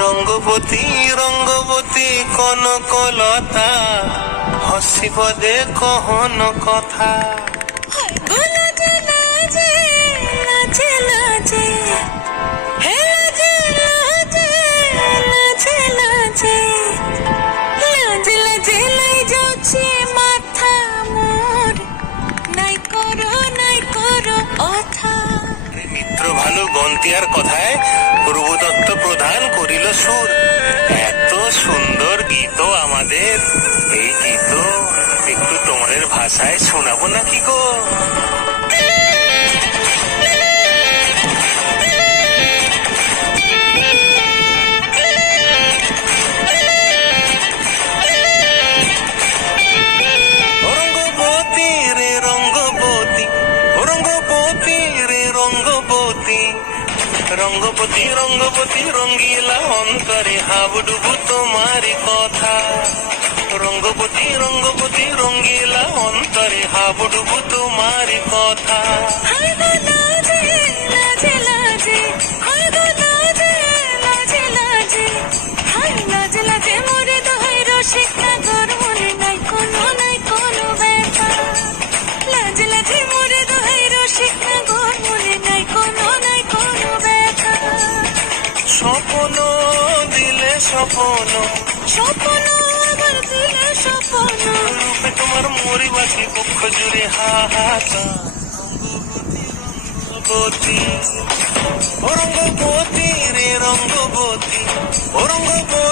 রঙ্গবতী রঙ্গবতী কনকলতা হসিব দে কহন কথা। ভালো গন্তিয়ার কথায় করিল সুর এত সুন্দর গীত আমাদের। এই গীত একটু তোমাদের ভাষায় শোনাবো নাকি গো? রঙ্গবতী রঙ্গবতী রে রঙ্গবতী। রঙ্গবতী রঙ্গপতি রঙ্গিলা অন্তরে হাবডুবু তোমারি কথা। রঙ্গপতি রঙ্গপতি রঙ্গিলা অন্তরে হাবডুবু তোমারি কথা। স্বপ্ন। স্বপ্ন আমার দিলে স্বপ্ন। রূপে তোমার মরি বাসি পক্ষ জুড়ে হাহাকার। রঙ্গবতী রঙ্গবতী রে রঙ্গবতী রে রঙ্গবতী